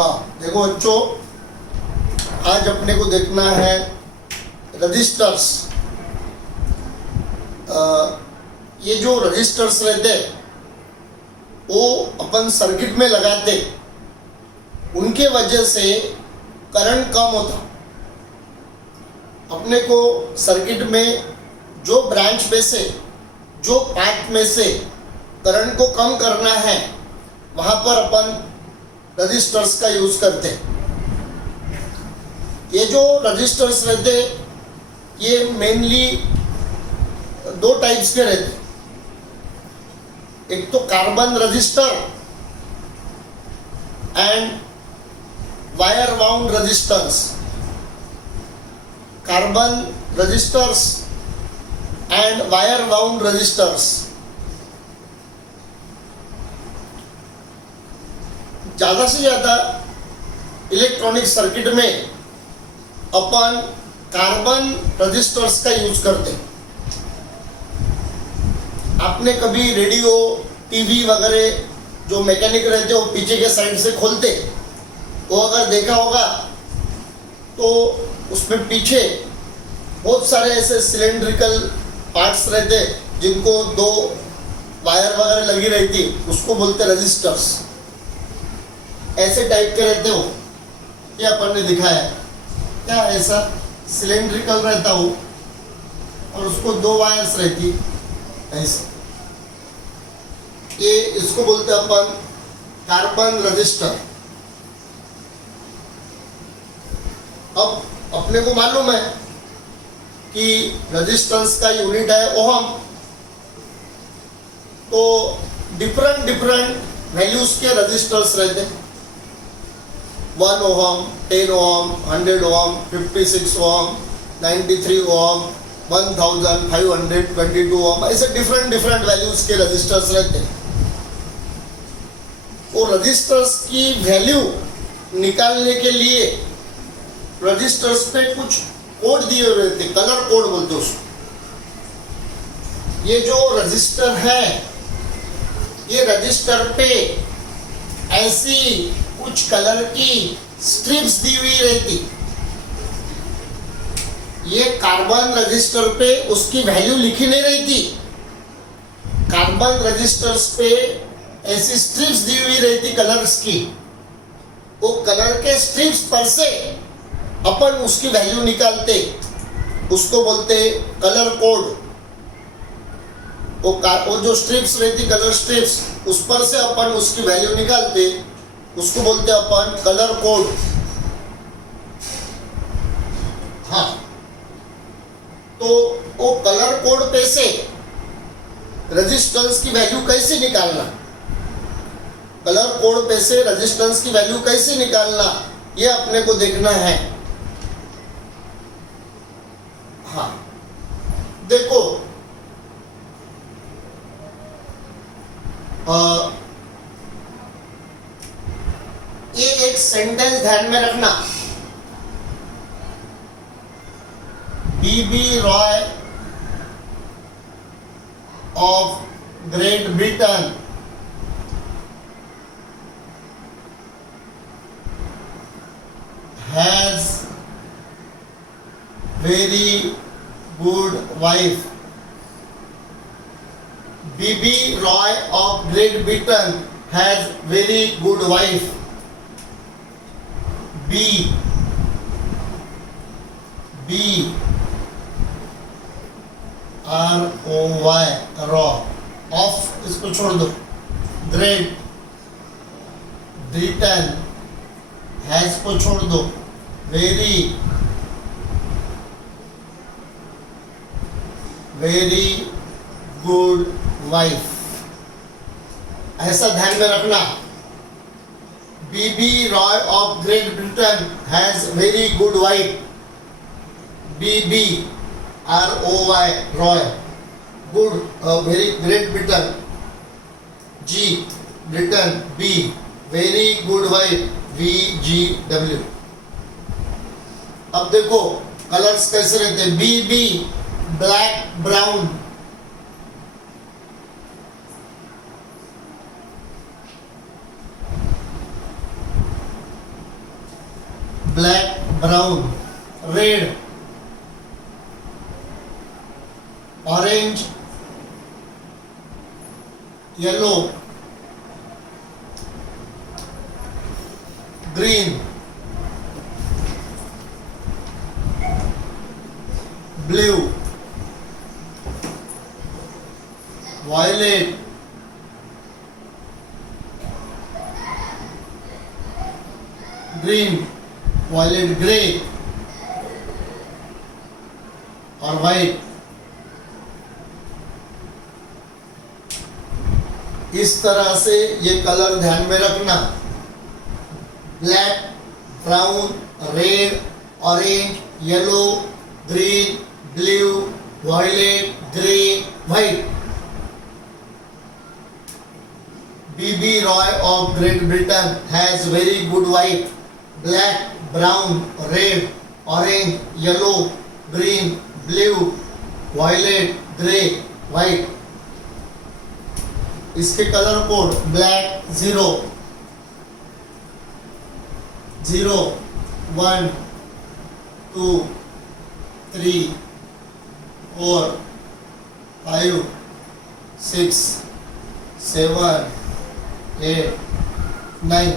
हाँ देखो बच्चों, आज अपने को देखना है रजिस्टर्स। ये जो रजिस्टर्स रहते वो अपन सर्किट में लगाते, उनके वजह से करंट कम होता। अपने को सर्किट में जो ब्रांच में से, जो पाथ में से करंट को कम करना है, वहाँ पर अपन रजिस्टर्स का यूज करते। ये जो रजिस्टर्स रहते ये मेनली दो टाइप्स के रहते। एक तो carbon resistor and wire wound resistors. Carbon resistors and wire wound resistors. ज़्यादा से ज़्यादा इलेक्ट्रॉनिक सर्किट में अपन कार्बन रजिस्टर्स का यूज करते। आपने कभी रेडियो, टीवी वगैरह जो मैकेनिक रहते हो पीछे के साइड से खोलते, वो अगर देखा होगा तो उसमें पीछे बहुत सारे ऐसे सिलेंड्रिकल पार्ट्स रहते जिनको दो वायर वगैरह लगी रहती, उसको बोलते रजिस्टर्स। ऐसे टाइप के रहते हो, ये अपन ने दिखाया क्या, ऐसा सिलेंड्रिकल रहता हो और उसको दो वायर्स रहती ऐसे। ये इसको बोलते अपन कार्बन रजिस्टर। अब अपने को मालूम है कि रजिस्टेंस का यूनिट है ओहम, तो डिफरेंट डिफरेंट वैल्यूज के रजिस्टर्स रहते हैं। 1 ohm, 10 ohm, 100 ohm, 56 ohm, 93 ohm, 1522 ohm, ऐसे डिफरेंट डिफरेंट वैल्यूज के रजिस्टर्स रहते हैं। वो रजिस्टर्स की वैल्यू निकालने के लिए रजिस्टर्स पे कुछ कोड दिए हुए रहते, कलर कोड बोलते उसको। ये जो रजिस्टर है, ये रजिस्टर पे ऐसी कुछ कलर की स्ट्रिप्स दी हुई रहती। ये कार्बन रजिस्टर पे उसकी वैल्यू लिखी नहीं रहती। कार्बन रजिस्टर्स पे ऐसी स्ट्रिप्स दी हुई रहती कलर्स की। वो कलर के स्ट्रिप्स पर से अपन उसकी वैल्यू निकालते, उसको बोलते कलर कोड। वो जो स्ट्रिप्स रहती, कलर स्ट्रिप्स, उस पर से अपन उसकी वैल्यू निकालते, उसको बोलते अपन कलर कोड। हाँ, तो वो कलर कोड पे से रेजिस्टेंस की वैल्यू कैसे निकालना, कलर कोड पे से रेजिस्टेंस की वैल्यू कैसे निकालना, ये अपने को देखना है। हाँ देखो, ये एक सेंटेंस ध्यान में रखना। BB Roy of Great Britain has very good wife. B.B. Roy of Great Britain has very good wife. B R O Y raw of, इसको छोड़ दो। ग्रेट ब्रिटेन हैज को छोड़ दो। वेरी गुड वाइफ, ऐसा ध्यान में रखना। BB Roy of Great Britain has very good wife. BB ROY Roy, good very, Great Britain, G Britain, B very good wife, VGW। अब देखो कलर्स कैसे रहते हैं। BB black brown, black, brown, red, orange, yellow, green, blue, violet, green, violet grey और white। इस तरह से ये कलर ध्यान में रखना, black, brown, red, orange, yellow, green, blue, violet, grey, white. BB ROY of Great Britain has very good white, black, brown, red, orange, yellow, green, blue, violet, grey, white। इसके colour code black 0, 0, 1, 2, 3, 4, 5, 6, 7, 8, 9।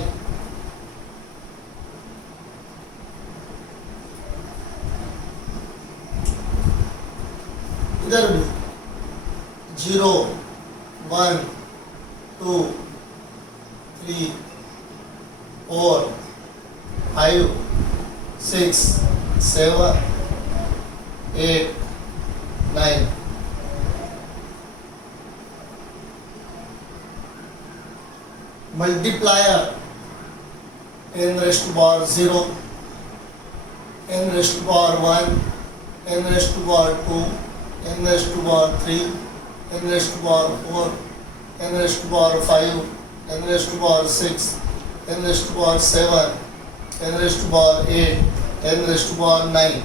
इधर भी 0, 1, 2, 3, 4, 5, 6, 7, 8, 9। Multiplier n raised to power 0, n raised to power 1, n raised to power 2, n raised to power 3, n raised to power 4, n raised to power 5, n raised to power 6, n raised to power 7, n raised to power 8, n raised to power 9।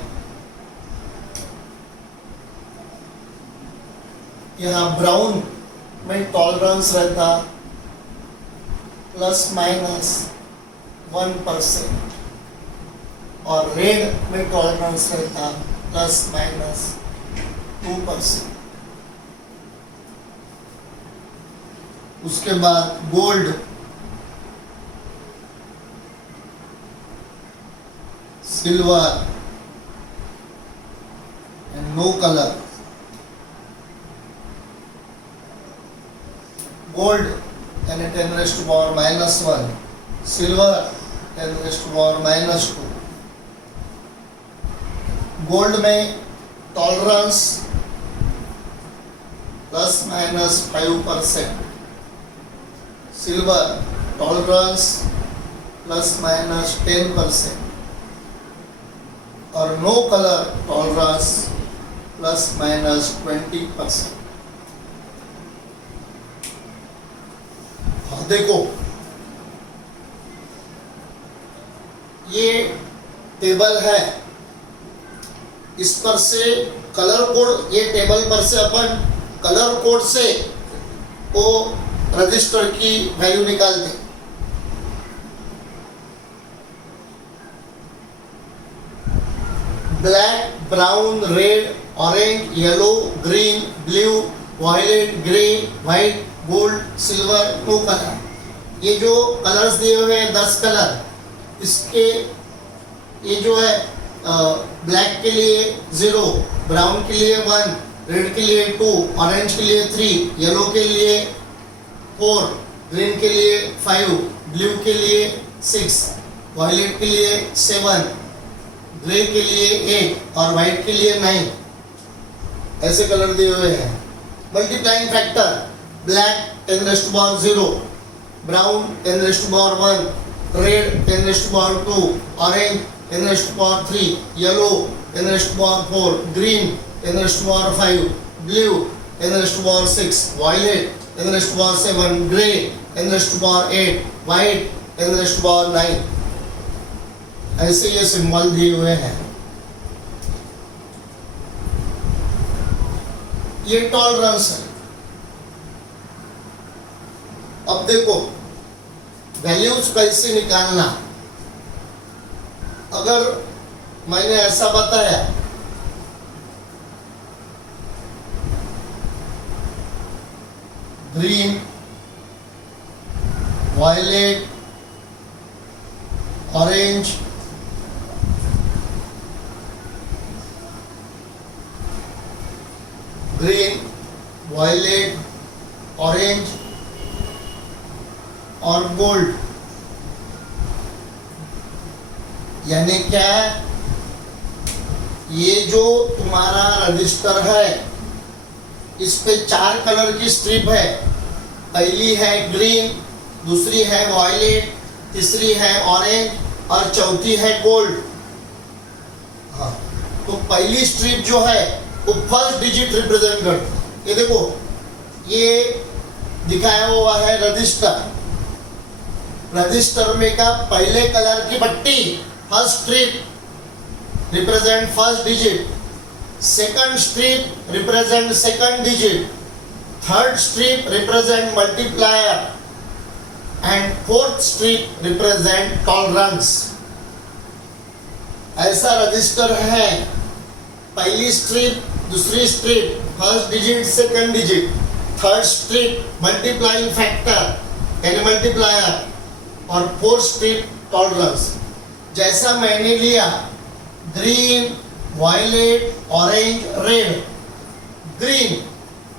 यहाँ brown में tolerance रहता plus minus 1% और red में tolerance रहता plus minus 2%। उसके बाद gold, silver and no colour. Gold यानी 10 raised to power -1, silver 10 raised to power -2। Gold में tolerance plus minus 5%, silver tolerance plus minus 10% और no colour tolerance plus minus 20%। देखो ये टेबल है, इस पर से कलर कोड, ये टेबल पर से अपन कलर कोड से वो रजिस्टर की वैल्यू निकालते। Black, brown, red, orange, yellow, green, blue, violet, grey, white, gold, silver, no colour. ये जो कलर्स दिए हुए हैं 10 कलर, इसके ये जो है ब्लैक के लिए 0, ब्राउन के लिए 1, रेड के लिए 2, ऑरेंज के लिए 3, येलो के लिए 4, ग्रीन के लिए 5, ब्लू के लिए 6, वायलेट के लिए 7, ग्रे के लिए 8 और व्हाइट के लिए 9। ऐसे कलर दिए हुए हैं। Multiplying factor black 10 raised to power 0, brown 10 raised to power 1, red 10 raised to power 2, orange 10 raised to power 3, yellow 10 raised to power 4, green 10 raised to power 5, blue 10 raised to power 6, violet 10 raised to power 7, grey 10 raised to power 8, white 10 raised to power 9। ऐसे ये symbol दिए हुए हैं। ये tolerance है। अब देखो values कैसे निकालना। अगर मैंने ऐसा बताया green, violet, orange, green, violet, orange और गोल्ड, यानी क्या है, ये जो तुम्हारा रजिस्टर है इस पे 4 कलर की स्ट्रिप है। पहली है ग्रीन, दूसरी है वायलेट, तीसरी है ऑरेंज और चौथी है गोल्ड। हाँ, तो पहली स्ट्रिप जो है वो फर्स्ट डिजिट रिप्रेजेंट करती है। ये देखो, ये दिखाया हुआ है रजिस्टर। रजिस्टर में का पहले कलर की पट्टी first strip represent first digit, second strip represent second digit, third strip represent multiplier and fourth strip represent tolerance. ऐसा रजिस्टर है। पहली स्ट्रिप, दूसरी strip, first digit, second digit, third strip multiplying factor यानी multiplier और fourth strip tolerance. जैसा मैंने लिया green, violet, orange, red.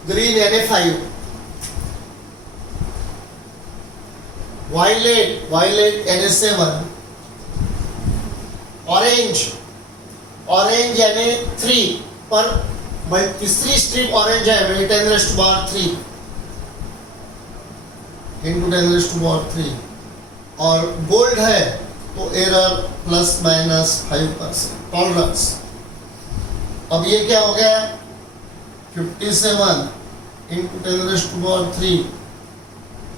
Green यानी 5, वायलेट यानी 7, ऑरेंज यानी 3, पर तीसरी स्ट्रिप ऑरेंज है, 10⁻³ into 10⁻³ और गोल्ड है तो एरर ±5% टॉलरेंस। अब ये क्या हो गया, 57 into 10⁻³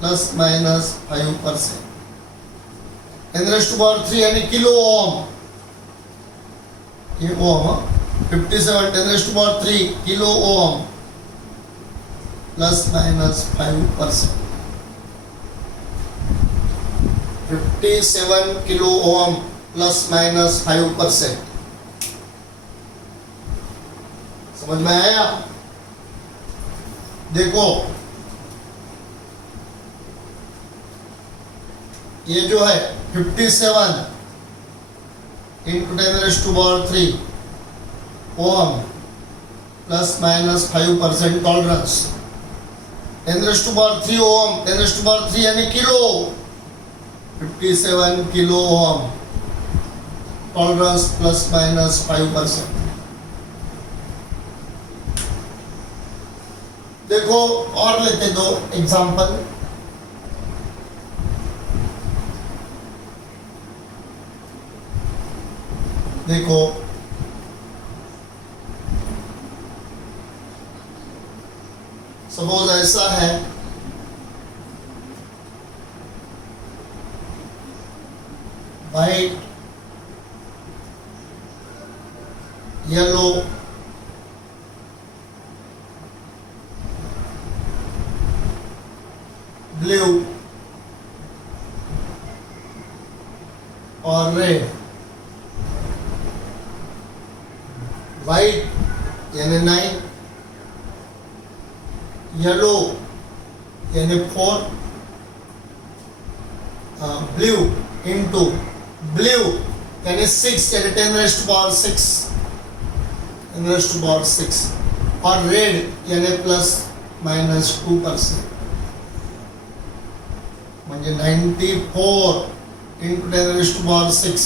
±5%। 10⁻³ यानी किलो ओम, ये ओम, 57 10⁻³ किलो ओम ±5%। 57 kilo ohm ±5%। समझ में आया? देखो, ये जो है 57 into 10⁻³ ओम ±5% टॉलरेंस। 10⁻³ ओम, 10⁻³ यानी किलो, 57 किलो ओम, टॉलरेंस ±5%। देखो और लेते दो एग्जांपल। देखो, सपोज ऐसा है, वाइट, येलो, ब्लू और रेड। वाइट यानी 9, येलो यानी 4, ब्लू इंटू ब्लू यानी 6 यानी 10⁻⁶, 10⁻⁶, और रेड यानी ±2%, म्हणजे 94 into 10⁻⁶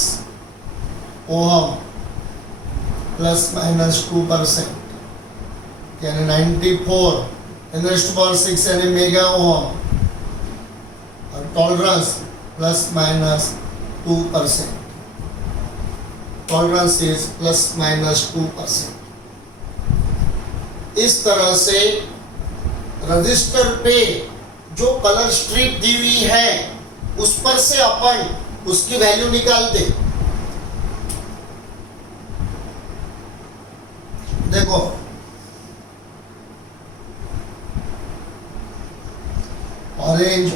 ओहम ±2%, यानी 94 10⁻⁶ यानी मेगा ओहम और टॉलरेंस ±2%। Tolerance is ±2%। इस तरह से रजिस्टर पे जो कलर स्ट्रिप दी हुई है उस पर से अपन उसकी वैल्यू निकालते। देखो, orange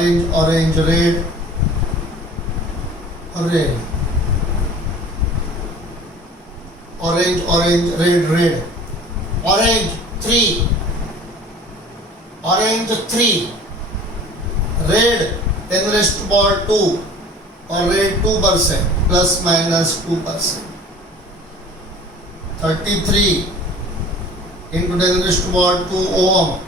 orange, orange, red, red, orange, orange, red, red, orange 3, orange 3, red 10 raised to power 2 or red 2% plus minus 2%. 33 into 10 raised to power 2 ohm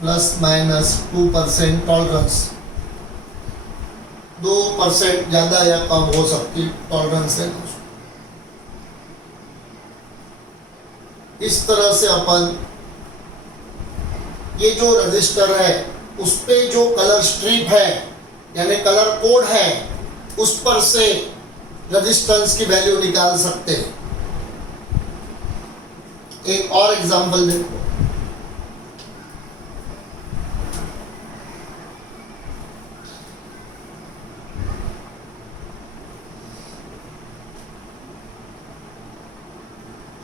plus minus 2% tolerance. 2% ज़्यादा या कम हो सकती टॉलरेंस है. इस तरह से अपन ये जो रजिस्टर है उस पे जो कलर स्ट्रिप है यानी कलर कोड है उस पर से रेजिस्टेंस की वैल्यू निकाल सकते हैं. एक और एग्जांपल देखो.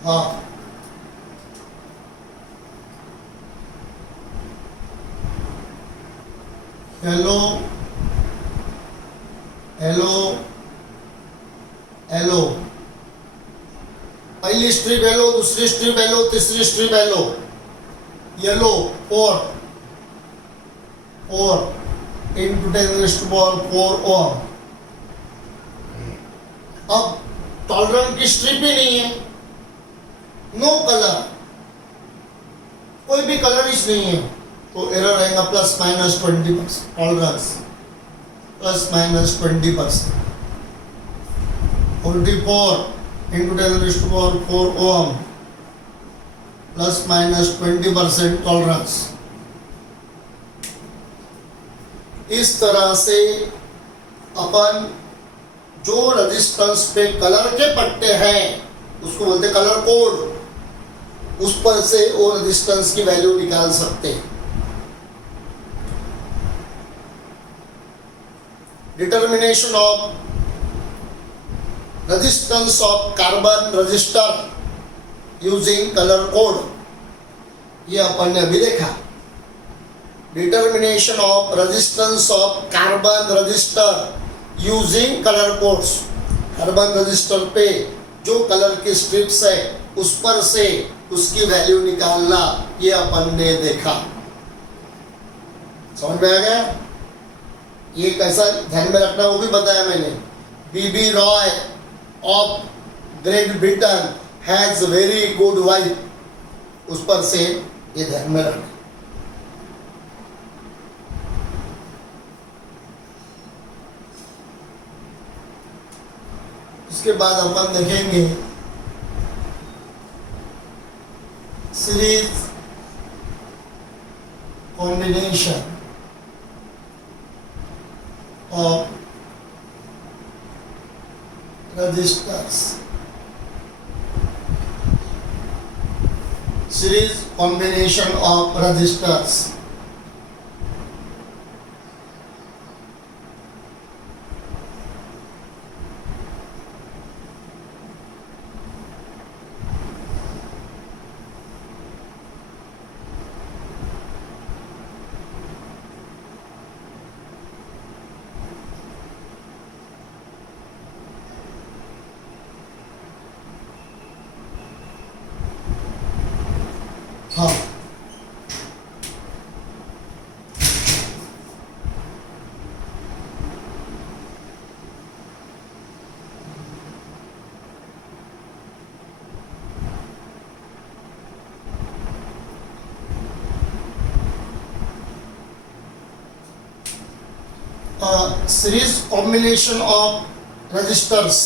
हाँ, हेलो हेलो हेलो, पहली स्ट्रिप हेलो, दूसरी स्ट्रिप हेलो, तीसरी स्ट्रिप हेलो, येलो और इंटू 10 raised to power 4 ओम. अब टॉलरेंस की स्ट्रिप ही नहीं है, नो कलर, कोई भी कलर इस नहीं है, तो एरर आएगा plus minus 20%. Tolerance plus minus 20%. 44 into 10 raised to power 4 ohm plus minus 20% tolerance. इस तरह से अपन जो रेजिस्टेंस पे कलर के पट्टे हैं उसको बोलते कलर कोड, उस पर से वो रेजिस्टेंस की वैल्यू निकाल सकते हैं. Determination of resistance of carbon register using colour code, ये अपन ने अभी देखा. Determination of resistance of carbon register using colour codes. Carbon register पे जो कलर की स्ट्रिप्स है उस पर से उसकी वैल्यू निकालना, ये अपन ने देखा. समझ में आ गया? ये कैसा ध्यान में रखना वो भी बताया मैंने. BB Roy of Great Britain has very good wife, उस पर से ये ध्यान में रखना. उसके बाद अपन देखेंगे series combination of resistors. Series combination of resistors. हाँ, सीरीज कॉम्बिनेशन ऑफ रजिस्टर्स.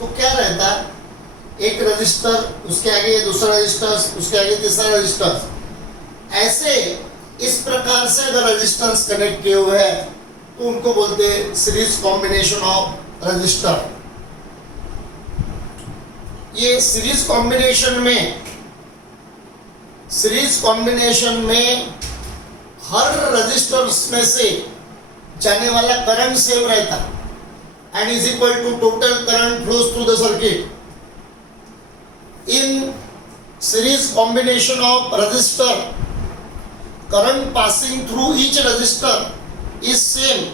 तो क्या रहता है, एक रजिस्टर, उसके आगे दूसरा रजिस्टर, उसके आगे तीसरा रजिस्टर. ऐसे इस प्रकार से अगर रजिस्टर्स कनेक्ट किए हुए हैं तो उनको बोलते हैं सीरीज कॉम्बिनेशन ऑफ रजिस्टर. ये सीरीज कॉम्बिनेशन में हर रजिस्टर्स में से जाने वाला करंट सेम रहता and is equal to total current flows through the circuit. In series combination of resistor current passing through each resistor is same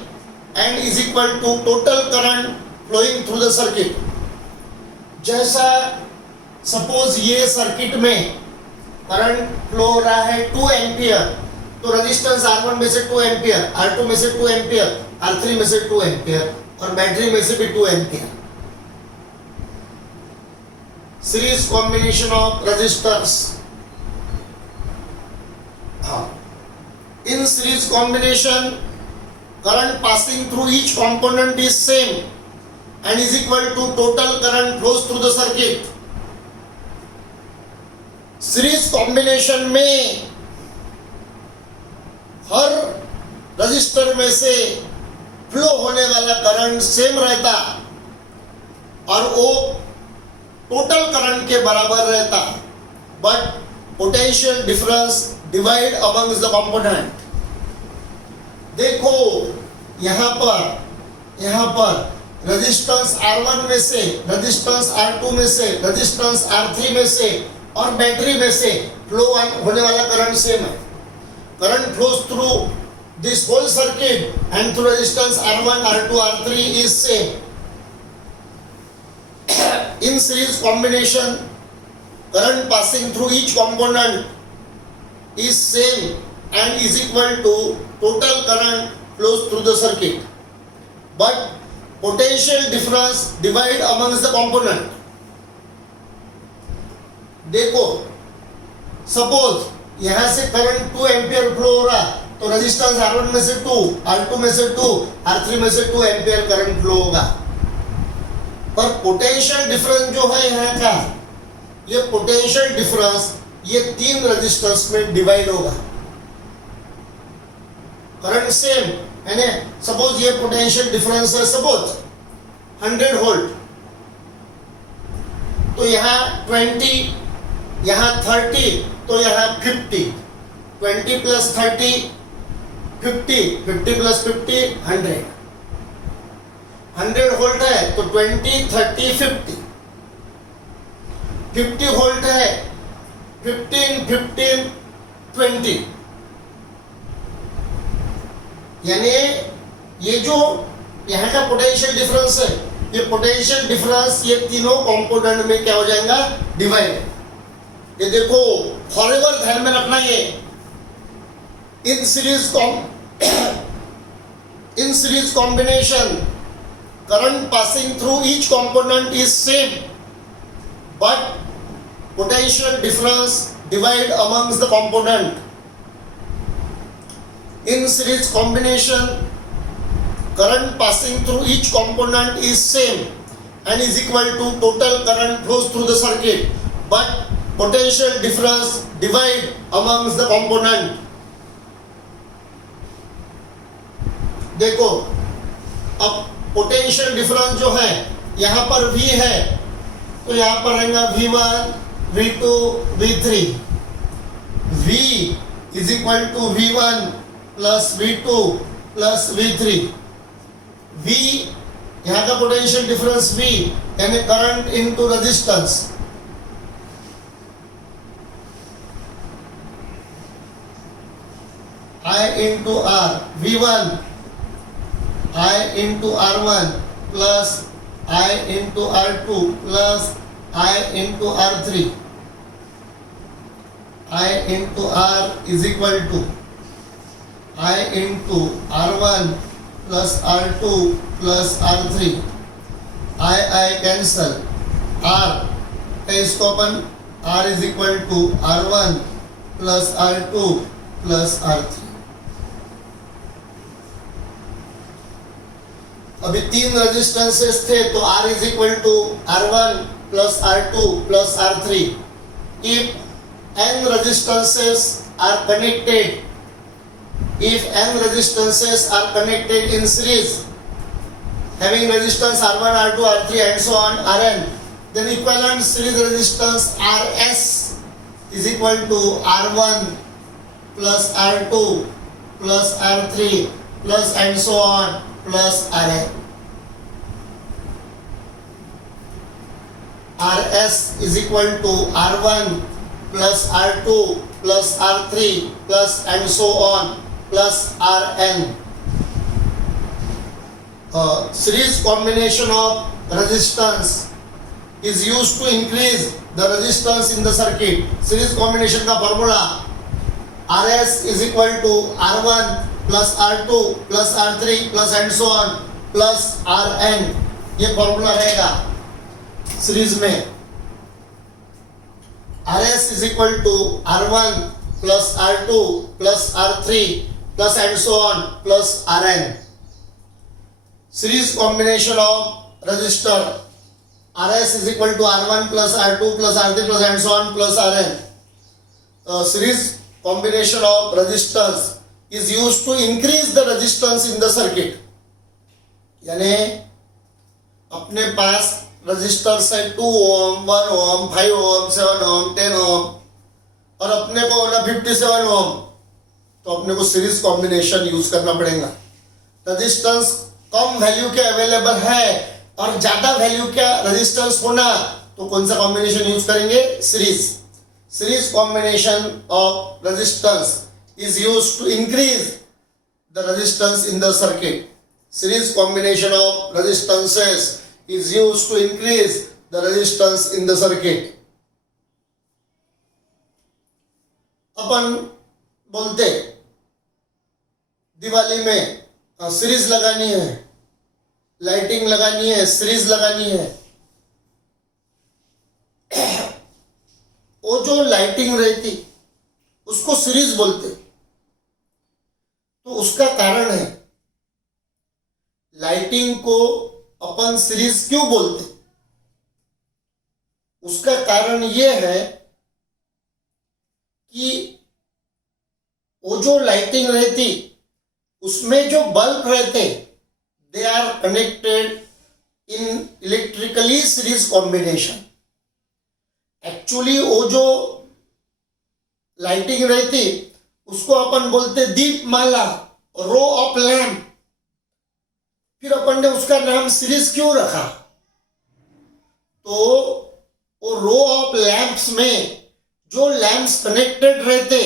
and is equal to total current flowing through the circuit. जैसा suppose ये circuit में current flow हो रहा है 2 ampere, तो resistance R1 में से 2 ampere, R2 में से 2 एम्पियर, R3 में से 2 एम्पियर और बैटरी में से भी 2 ampere. Series combination of resistors. In series combination, current passing through each component is same and is equal to total current flows through the circuit. Series combination में हर register में से flow होने वाला current same रहता और वो total current के बराबर रहता, but potential difference divide amongst the component. देखो यहाँ पर रेजिस्टेंस R1 में से, रेजिस्टेंस R2 में से, रेजिस्टेंस R3 में से और बैटरी में से फ्लो होने वाला करंट सेम है. Current flows through this whole circuit and through resistance R1, R2, R3 is same. In series combination, current passing through each component is same and is equal to total current flows through the circuit, but potential difference divide amongst the component. देखो suppose यहां से current 2 ampere flow हो रहा तो resistance R1 में से 2, R2 में से 2, R3 में से 2 एम्पियर करंट फ्लो होगा. पर पोटेंशियल डिफरेंस जो है यहाँ का, ये पोटेंशियल डिफरेंस ये 3 रेजिस्टेंस में डिवाइड होगा. करंट सेम है ना. सपोज ये पोटेंशियल डिफरेंस है सपोज 100 वोल्ट, तो यहाँ 20, यहाँ 30, तो यहाँ 50. 20 प्लस 30 50, 50 प्लस 50 100. 100 वोल्ट है तो 20, 30, 50. 50 वोल्ट है 15, 15, 20. यानी ये जो यहाँ का पोटेंशियल डिफरेंस है, ये पोटेंशियल डिफरेंस ये तीनों कंपोनेंट में क्या हो जाएगा, डिवाइड. ये देखो फॉरएवर ध्यान में रखना. ये इन series combination current passing through each component is same, but potential difference divide amongst the component. In series combination, current passing through each component is same and is equal to total current flows through the circuit, but potential difference divide amongst the component. देखो अब potential difference जो है यहाँ पर V है तो यहाँ पर रहेगा V1, V2, V3. V is equal to V1 plus V2 plus V3. V यहाँ का पोटेंशियल डिफरेंस V यानी current into resistance. I into R. V1 I into R1 plus I into R2 plus I into R3. I into R is equal to I into R1 plus R2 plus R3. I cancel. R का इसको अपन R is equal to R1 plus R2 plus R3. अभी 3 resistances थे तो R is equal to R1 plus R2 plus R3. If n resistances are connected, in series, having resistance R1, R2, R3 and so on Rn, then equivalent series resistance Rs is equal to R1 plus R2 plus R3 plus and so on plus Rn. Rs is equal to R1 plus R2 plus R3 plus and so on plus Rn. Series combination of resistance is used to increase the resistance in the circuit. Series combination का formula Rs is equal to R1 plus R2 plus R3 plus and so on plus Rn. ये formula रहेगा series में. Rs is equal to R1 plus R2 plus R3 plus and so on plus Rn. Series combination of resistor Rs is equal to R1 plus R2 plus R3 plus and so on plus Rn. Series combination of resistors is used to increase the resistance in the circuit. यानी अपने पास registers है 2 ओम, 1 ओम, 5 ओम, 7 ओम, 10 ओम और अपने को होना 57 ओम, तो अपने को सीरीज कॉम्बिनेशन यूज करना पड़ेगा. रजिस्टेंस कम वैल्यू के अवेलेबल है और ज्यादा वैल्यू का रजिस्टेंस होना, तो कौन सा कॉम्बिनेशन यूज करेंगे? Series. Series combination of resistance is used to increase the resistance in the circuit. Series combination of resistances is used to increase the resistance in the circuit. अपन बोलते दिवाली में series लगानी है, lighting लगानी है, series लगानी है. वो जो लाइटिंग रहती उसको सीरीज बोलते. तो उसका कारण है, लाइटिंग को अपन सीरीज क्यों बोलते? उसका कारण यह है कि वो जो लाइटिंग रहती उसमें जो बल्ब रहते, they are connected in electrically series combination. Actually वो जो लाइटिंग रहती उसको अपन बोलते दीपमाला, रो ऑफ लैम्प. फिर अपन ने उसका नाम सीरीज क्यों रखा? तो वो रो ऑफ लैंप्स में जो लैंप्स कनेक्टेड रहते,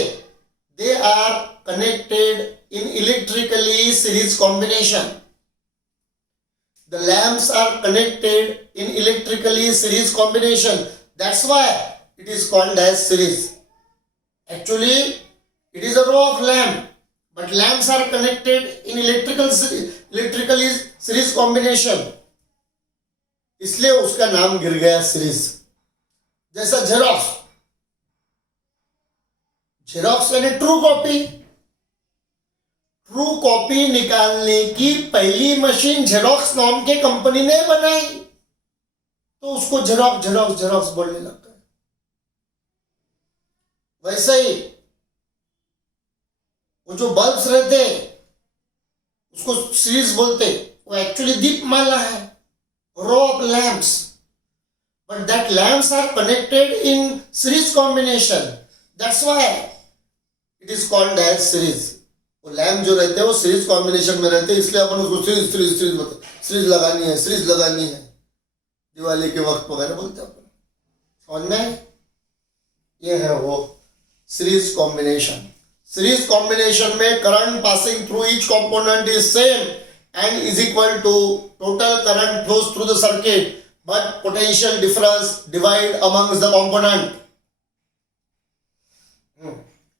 they are connected in electrically series combination. The lamps are connected in electrically series combination. That's why it is called as series. Actually it is a row of lamp, but lamps are connected in electrically series combination, इसलिए उसका नाम गिर गया series. जैसा xerox, xerox यानी true copy. True copy निकालने की पहली मशीन जेरोक्स नाम के कंपनी ने बनाई, तो उसको जेरोक्स जेरोक्स जेरोक्स बोलने लग गए. वैसे ही वो जो बल्ब्स रहते उसको सीरीज बोलते. वो एक्चुअली दीपमाला है, row of lamps, but that lamps are connected in series combination. That's why it is called as series. वो लैंप जो रहते हैं वो सीरीज कॉम्बिनेशन में रहते हैं, इसलिए अपन उसको सीरीज सीरीज सीरीज बोलते. सीरीज लगानी है, सीरीज लगानी है, दिवाली के वक्त वगैरह बोलते हैं अपन. समझ में? ये है वो सीरीज कॉम्बिनेशन. Series combination में current passing through each component is same and is equal to total current flows through the circuit, but potential difference divide amongst the component.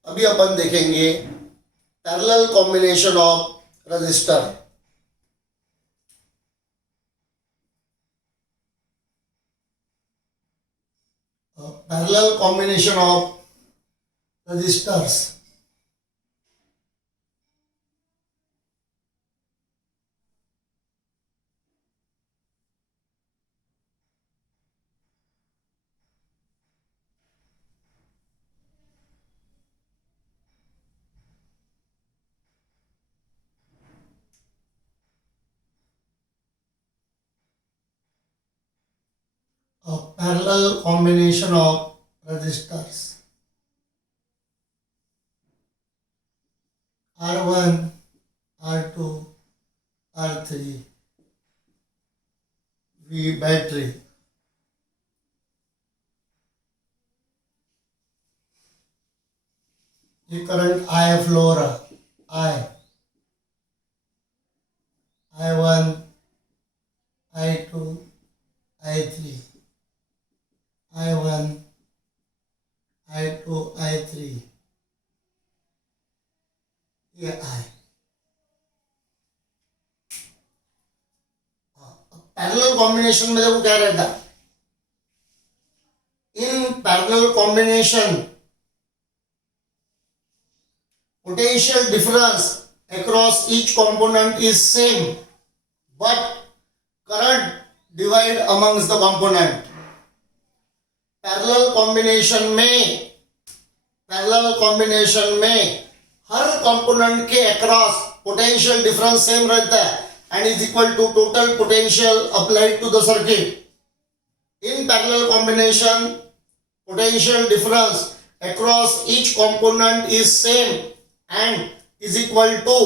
अभी अपन देखेंगे parallel combination of resistor. Parallel combination of resistors. A parallel combination of resistors. R1, R2, R3, V battery. ये current I flow रहा, I1, I2, I3, I1, I2, I3, ये I। Parallel combination में देखो क्या रहता है, इन parallel combination potential difference across each component is same but current divide amongst the component। Parallel combination में हर component के अक्रॉस पोटेंशियल डिफरेंस सेम रहता है and is equal to total potential applied to the circuit। In parallel combination, potential difference across each component is same and is equal to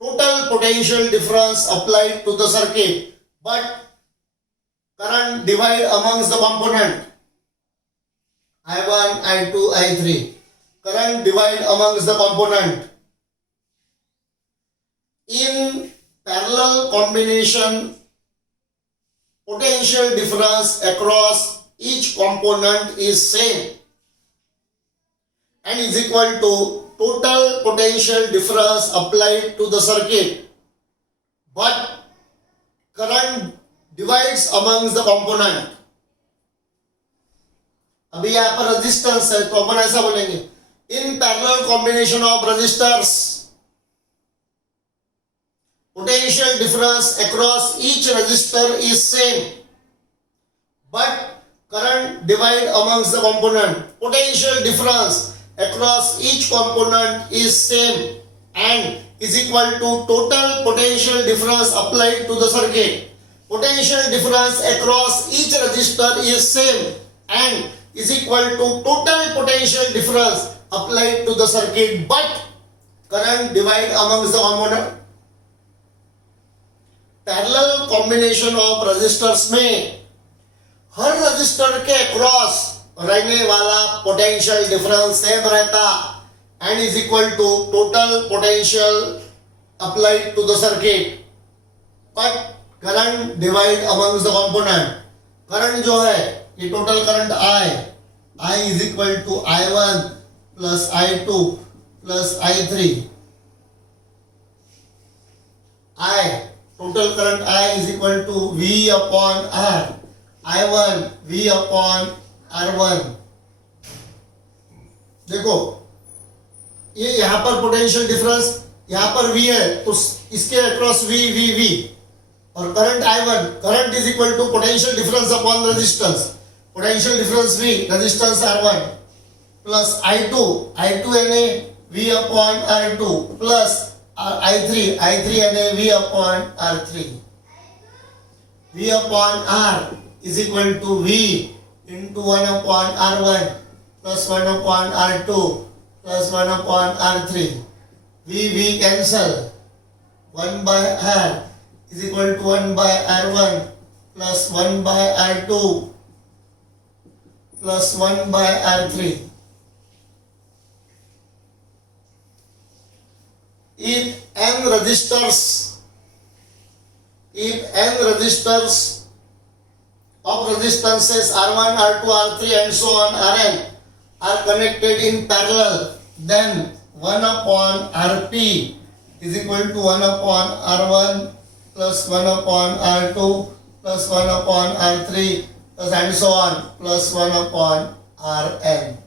total potential difference applied to the circuit, but current divide amongst the component I1, I2, I3, current divide amongst the component। In parallel combination, potential difference across each component is same and is equal to total potential difference applied to the circuit, but current divides amongst the component। अभी यहाँ पर resistance है तो अपन ऐसा बोलेंगे, in parallel combination of resistors potential difference across each resistor is same but current divide amongst the component। potential difference across each component is same and is equal to total potential difference applied to the circuit। potential difference across each resistor is same and is equal to total potential difference applied to the circuit but current divide amongst the component। Parallel combination of resistors में हर resistor के cross रहने वाला potential difference same रहता and is equal to total potential applied to the circuit but current divide amongst the component. Current जो है ये total current I is equal to I1 plus I2 plus I3। total current I is equal to V upon R, I1 V upon R1। देखो ये यहाँ पर potential difference यहाँ पर V है तो इसके अक्रॉस V और current I1, current is equal to potential difference upon resistance, potential difference V resistance R1 plus I2 यानी V upon R2 plus I3 यानी V upon R3। V upon R is equal to V into 1 upon R1 plus 1 upon R2 plus 1 upon R3। V cancel, 1 by R is equal to 1 by R1 plus 1 by R2 plus 1 by R3। If n resistors of resistances R1, R2, R3 and so on Rn are connected in parallel, then 1 upon Rp is equal to 1 upon R1 plus 1 upon R2 plus 1 upon R3 plus and so on plus 1 upon Rn।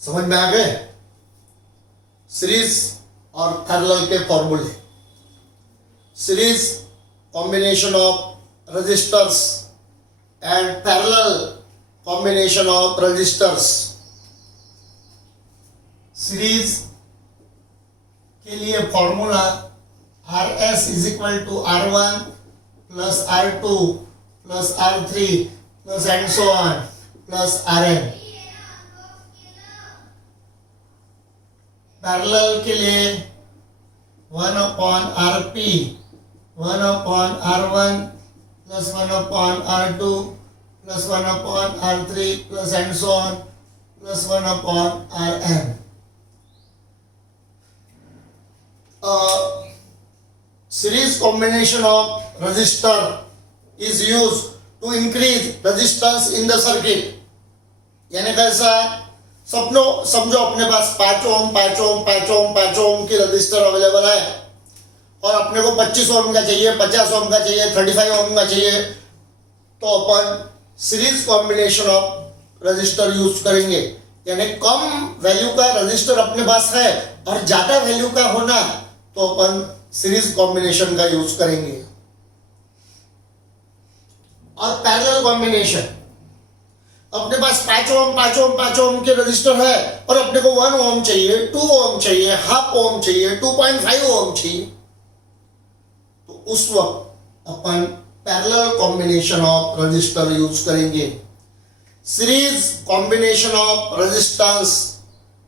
समझ में आ गए series और parallel के फॉर्मूले। Series combination of resistors and parallel combination of resistors. Series के लिए formula RS is equal to R1 plus R2 plus R3 plus and so on plus Rn। Parallel के लिए 1 upon Rp 1 upon R1 plus 1 upon R2 plus 1 upon R3 plus and so on plus 1 upon Rn. Series combination of resistor is used to increase resistance in the circuit. यानी कैसा, समझो अपने पास 5 ओम 5 ओम 5 ओम 5 ओम की register available है और अपने को 25 ओम का चाहिए, 50 ओम का चाहिए, 35 ओम का चाहिए, तो अपन series combination of register use करेंगे. यानी कम वैल्यू का रजिस्टर अपने पास है और ज्यादा वैल्यू का होना तो अपन सीरीज कॉम्बिनेशन का यूज करेंगे. और पैरेलल कॉम्बिनेशन, अपने पास 5 ओम 5 ओम 5 ओम के रजिस्टर है और अपने को 1 ओम चाहिए, 2 ओम चाहिए, हाफ ओम चाहिए, 2.5 ओम चाहिए, तो उस वक्त अपन parallel combination of register use करेंगे. Series combination of resistance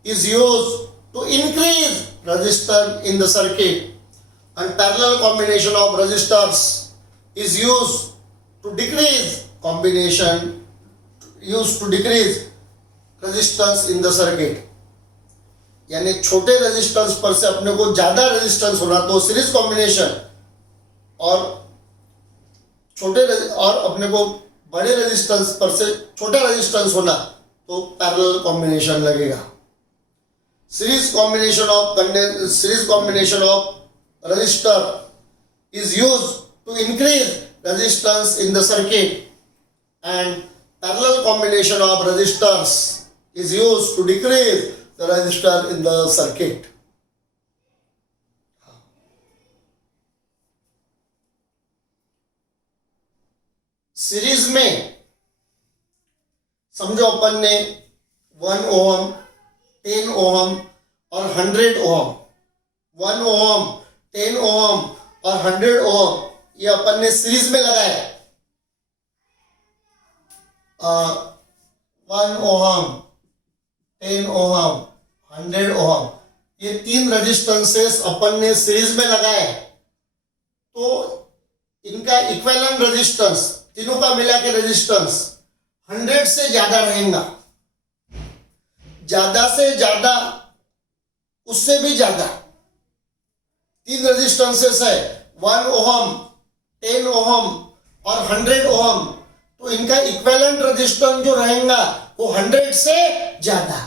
is used to increase resistor in the circuit, and parallel combination of resistors is used to decrease resistance in the circuit. यानी छोटे resistance पर से अपने को ज्यादा resistance होना तो सीरीज कॉम्बिनेशन, और अपने को बड़े रेजिस्टेंस पर से छोटा रेजिस्टेंस होना तो पैरेलल कॉम्बिनेशन लगेगा. Series combination of resistor is used to increase resistance in the circuit, and parallel combination of resistors is used to decrease the resistor in the circuit. Series में समझो अपन ने 1 ओम 10 ओम और 100 ओम, 1 ओम 10 ओम और 100 ओम ये अपन ने सीरीज में लगाया. 1 ओम 10 ओम 100 ओम ये 3 रेजिस्टेंसेस अपन ने सीरीज में लगाए, तो इनका इक्विवेलेंट रेजिस्टेंस, तीनों का मिला के रेजिस्टेंस 100 से ज्यादा रहेगा. ज्यादा से ज्यादा, उससे भी ज्यादा 3 रेजिस्टेंसेस है, 1 ओम 10 ओम और 100 ओम, तो इनका इक्विवेलेंट रेजिस्टेंस जो रहेगा वो 100 से ज्यादा,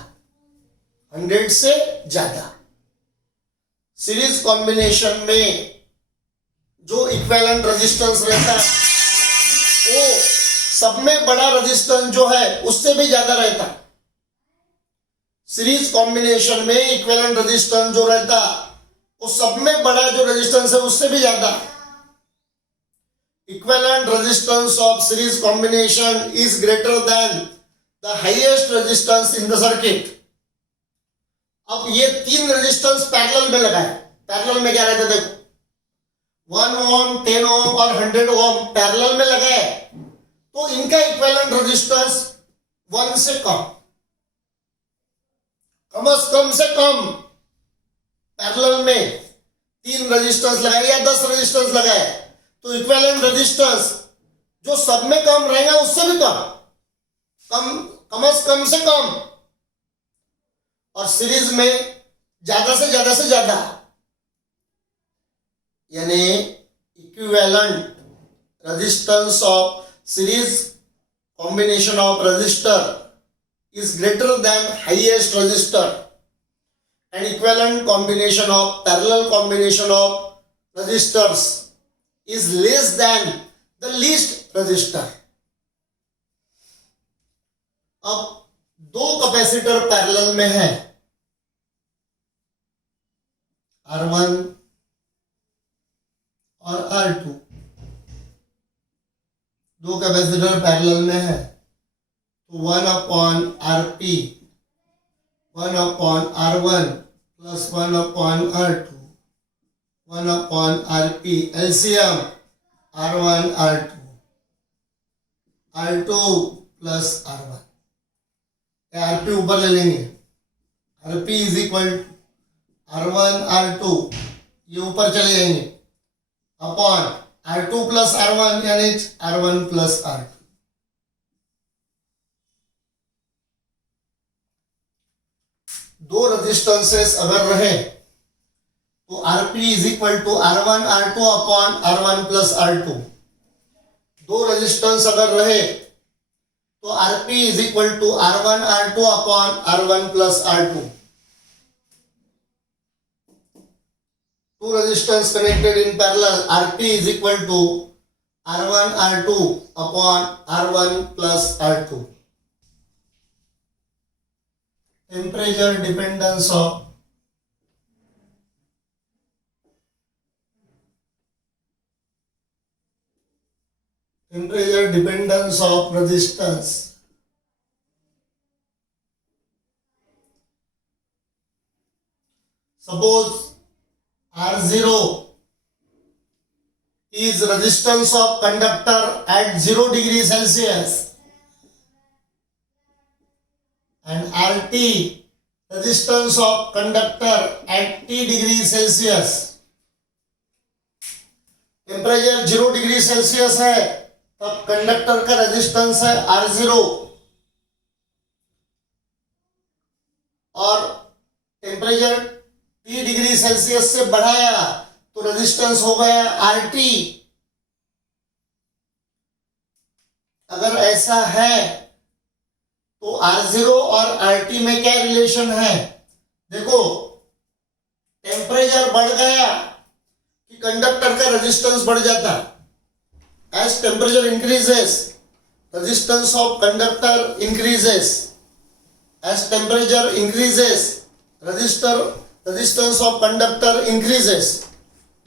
100 से ज्यादा. सीरीज कॉम्बिनेशन में जो इक्विवेलेंट रेजिस्टेंस रहता है वो सब में बड़ा रेजिस्टेंस जो है उससे भी ज्यादा रहता है. सीरीज कॉम्बिनेशन में इक्विवेलेंट रेजिस्टेंस जो रहता वो सब में बड़ा जो रेजिस्टेंस है उससे भी ज्यादा. Equivalent resistance of series combination is greater than the highest resistance in the circuit. अब ये 3 रेजिस्टेंस पैरेलल में लगाए. पैरेलल में क्या रहता है, देखो 1 ओम 10 ओम और 100 ओम पैरेलल में लगाए तो इनका इक्विवेलेंट रेजिस्टेंस 1 से कम से कम पैरेलल में 3 रेजिस्टेंस लगाए या 10 रेजिस्टेंस लगाए तो इक्विवेलेंट रेजिस्टेंस जो सब में कम रहेगा उससे भी कम से कम, और सीरीज में ज्यादा से ज्यादा. यानी equivalent resistance of series combination of resistor is greater than highest resistor, and equivalent combination of parallel combination of resistors is less than the least resistor. अब 2 कैपेसिटर पैरेलल में है, R1 और R2, 2 कैपेसिटर पैरेलल में है, 1 upon Rp 1 upon R1 plus 1 upon R2 1 upon Rp LCM R1 R2 R2 plus R1. Rp ऊपर ले लेंगे, Rp is equal to R1 R2 ये ऊपर चले जाएंगे अपॉन R2 plus R1 यानी R1 plus R2. दो रजिस्टेंसेस अगर रहे तो Rp is equal to R1 R2 upon R1 plus R2. दो रजिस्टेंस अगर रहे तो Rp is equal to R1 R2 upon R1 plus R2. Two resistors connected in parallel, Rp is equal to R1 R2 upon R1 plus R2. Temperature dependence of resistance. Suppose R0 is resistance of conductor at 0 degree Celsius and RT resistance of conductor at T degree Celsius. Temperature 0 degree Celsius है तब conductor का resistance है R0 और temperature T degree Celsius से बढ़ाया तो resistance हो गया RT. अगर ऐसा है तो R0 और RT में क्या रिलेशन है? देखो टेम्परेचर बढ़ गया कि कंडक्टर का रेजिस्टेंस बढ़ जाता. As temperature increases resistance of conductor increases. As temperature increases resistance of conductor increases.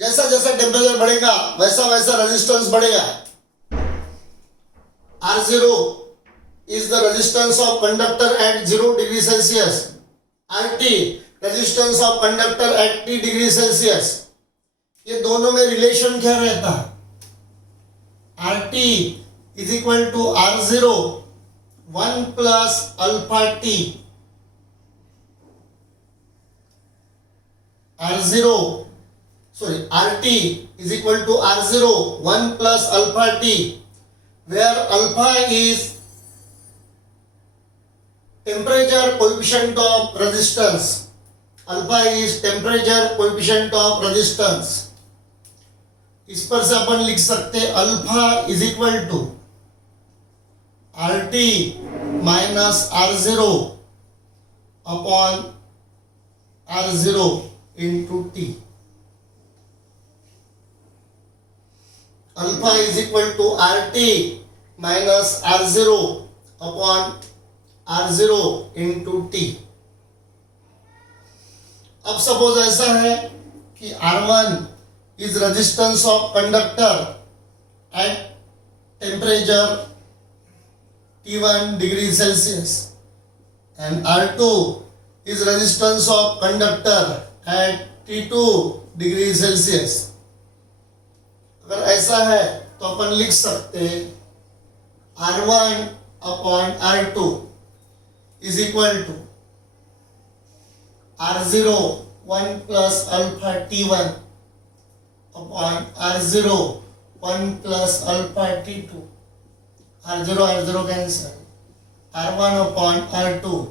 जैसा जैसा टेम्परेचर बढ़ेगा वैसा वैसा रेजिस्टेंस बढ़ेगा. R0 is the resistance of conductor at 0 degree Celsius. RT resistance of conductor at T degree Celsius. ये दोनों में relation क्या रहता है? RT is equal to R0 1 plus alpha T. RT is equal to R0 1 plus alpha T, where alpha is temperature coefficient of resistance. Alpha is temperature coefficient of resistance. इस पर से अपन लिख सकते alpha is equal to RT minus R0 upon R0 into T. Alpha is equal to RT minus R0 upon R0 into T. अब suppose ऐसा है कि R1 is resistance of conductor at temperature T1 degree Celsius and R2 is resistance of conductor at T2 degree Celsius. अगर ऐसा है तो अपन लिख सकते हैं R1 upon R2 is equal to R0 1 plus alpha T1 upon R0 1 plus alpha T2. R0 cancel. R1 upon R2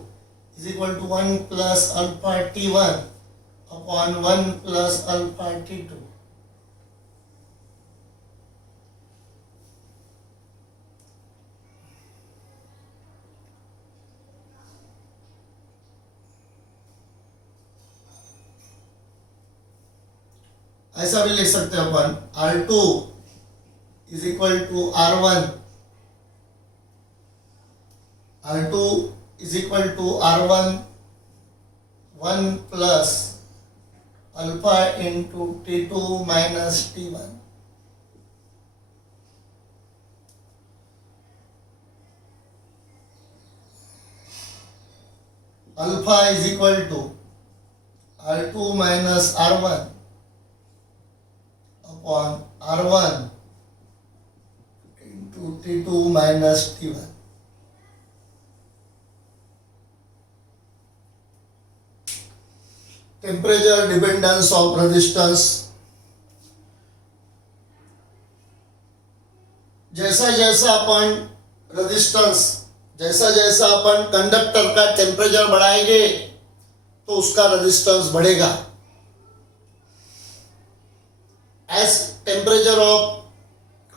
is equal to 1 plus alpha T1 upon 1 plus alpha T2. ऐसा भी लिख सकते हैं अपन R2 is equal to R1. R2 is equal to R1 1 plus alpha into T2 minus T1. Alpha is equal to R2 minus R1 upon R1 into T2 minus T1. Temperature dependence of resistance. जैसा जैसा अपन resistance, जैसा जैसा अपन conductor का temperature बढ़ाएंगे तो उसका resistance बढ़ेगा। As temperature of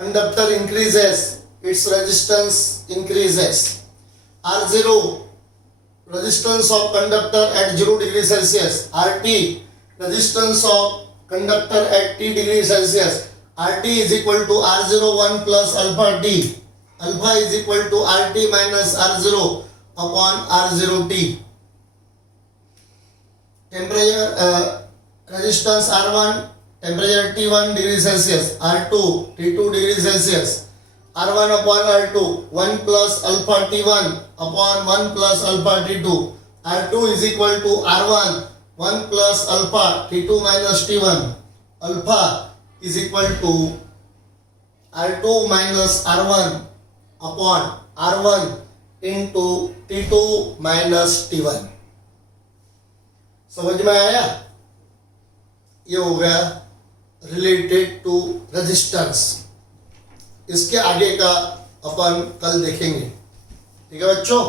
conductor increases its resistance increases. R0 resistance of conductor at 0 degree Celsius. RT resistance of conductor at T degree Celsius. RT is equal to R01 plus alpha T. Alpha is equal to RT minus R0 upon R0T. Temperature resistance R1 temperature T1 degree Celsius. R2 T2 degree Celsius. R1 upon R2 1 plus alpha T1 upon 1 plus alpha T2. R2 is equal to R1 1 plus alpha T2 minus T1. Alpha is equal to R2 minus R1 upon R1 into T2 minus T1. समझ में आया? ये हो गया related to resistance. इसके आगे का अपन कल देखेंगे। ठीक है बच्चों।